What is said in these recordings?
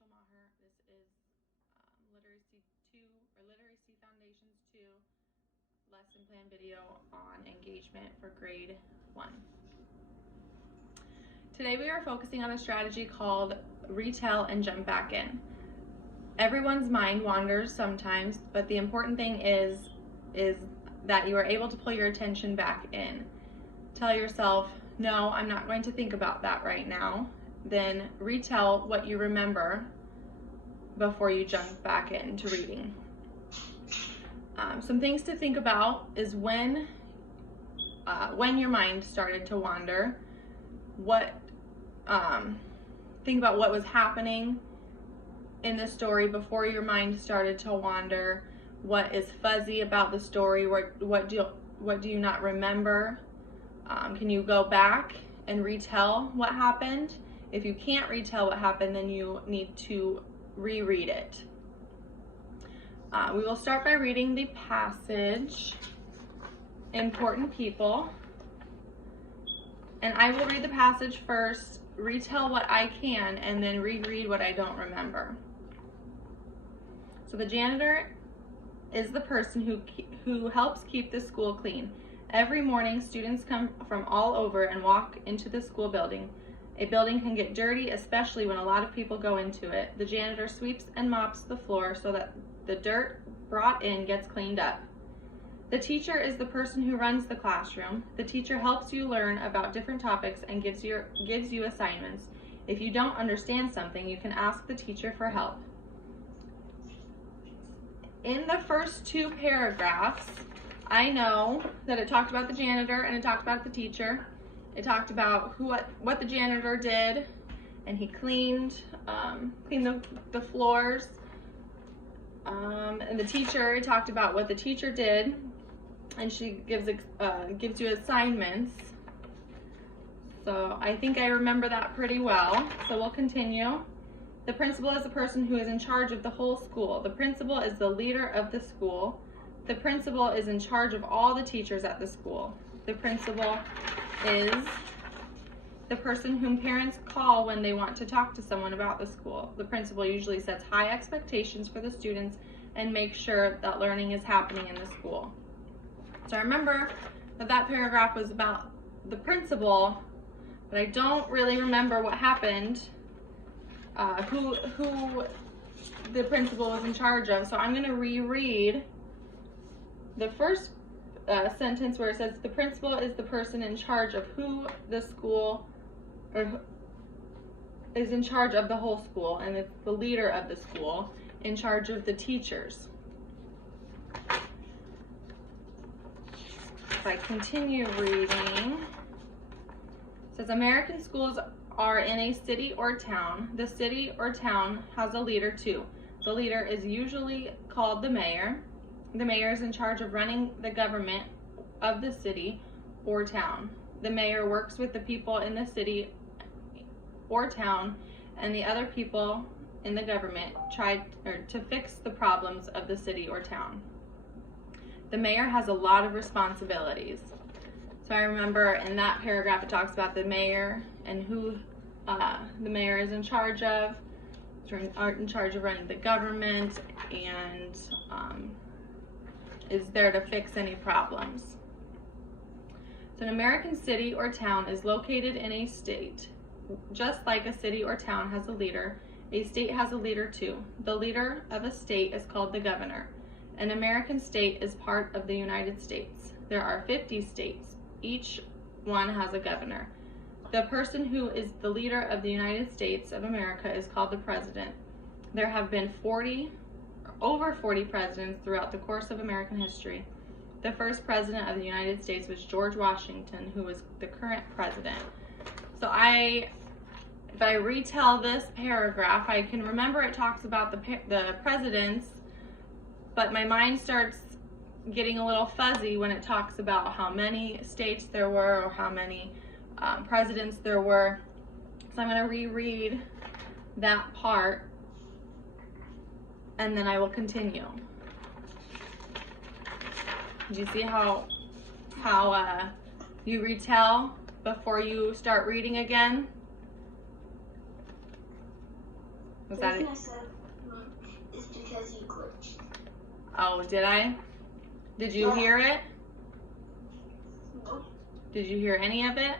Rachel Maher. This is Literacy 2 or Literacy Foundations 2 lesson plan video on engagement for grade 1. Today we are focusing on a strategy called retell and jump back in. Everyone's mind wanders sometimes, but the important thing is that you are able to pull your attention back in. Tell yourself, no, I'm not going to think about that right now. Then retell what you remember before you jump back into reading. Some things to think about is when your mind started to wander. Think about what was happening in the story before your mind started to wander. What is fuzzy about the story? What do you not remember? Can you go back and retell what happened? If you can't retell what happened, then you need to reread it. We will start by reading the passage, Important People. And I will read the passage first, retell what I can, and then reread what I don't remember. So the janitor is the person who helps keep the school clean. Every morning, students come from all over and walk into the school building. A building can get dirty, especially when a lot of people go into it. The janitor sweeps and mops the floor so that the dirt brought in gets cleaned up. The teacher is the person who runs the classroom. The teacher helps you learn about different topics and gives you assignments. If you don't understand something, you can ask the teacher for help. In the first two paragraphs, I know that it talked about the janitor and it talked about the teacher. It talked about what the janitor did, and he cleaned the floors. And the teacher talked about what the teacher did, and she gives you assignments. So I think I remember that pretty well. So we'll continue. The principal is the person who is in charge of the whole school. The principal is the leader of the school. The principal is in charge of all the teachers at the school. The principal is the person whom parents call when they want to talk to someone about the school. The principal usually sets high expectations for the students and makes sure that learning is happening in the school. So I remember that paragraph was about the principal, but I don't really remember what happened, who the principal was in charge of. So I'm going to reread the first sentence where it says the principal is the person in charge of who the school, or is in charge of the whole school, and it's the leader of the school in charge of the teachers. If I continue reading, it says American schools are in a city or town. The city or town has a leader too. The leader is usually called the mayor. The mayor is in charge of running the government of the city or town. The mayor works with the people in the city or town and the other people in the government to fix the problems of the city or town. The mayor has a lot of responsibilities. So I remember in that paragraph it talks about the mayor and who the mayor is in charge of. Are in charge of running the government and is there to fix any problems. So an American city or town is located in a state. Just like a city or town has a leader, a state has a leader too. The leader of a state is called the governor. An American state is part of the United States. There are 50 states. Each one has a governor. The person who is the leader of the United States of America is called the president. There have been over 40 presidents throughout the course of American history. The first president of the United States was George Washington, who is the current president. So if I retell this paragraph, I can remember it talks about the presidents, but my mind starts getting a little fuzzy when it talks about how many states there were or how many presidents there were. So I'm going to reread that part and then I will continue. Do you see how you retell before you start reading again? Was that it? I said is because you glitched. Oh, did I? Did you hear it? No. Did you hear any of it?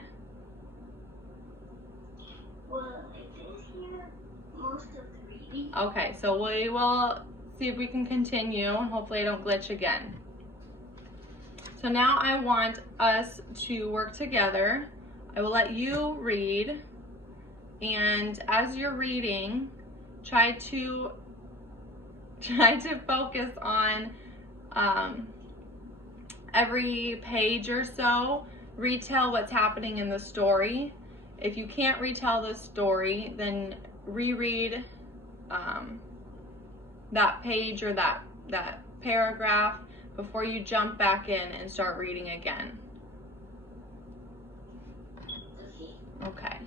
Well, I did hear most of the reading. Okay, so we will see if we can continue and hopefully I don't glitch again. So now I want us to work together. I will let you read, and as you're reading, try to focus on every page or so. Retell what's happening in the story. If you can't retell the story, then reread that page or that paragraph before you jump back in and start reading again. Okay. Okay.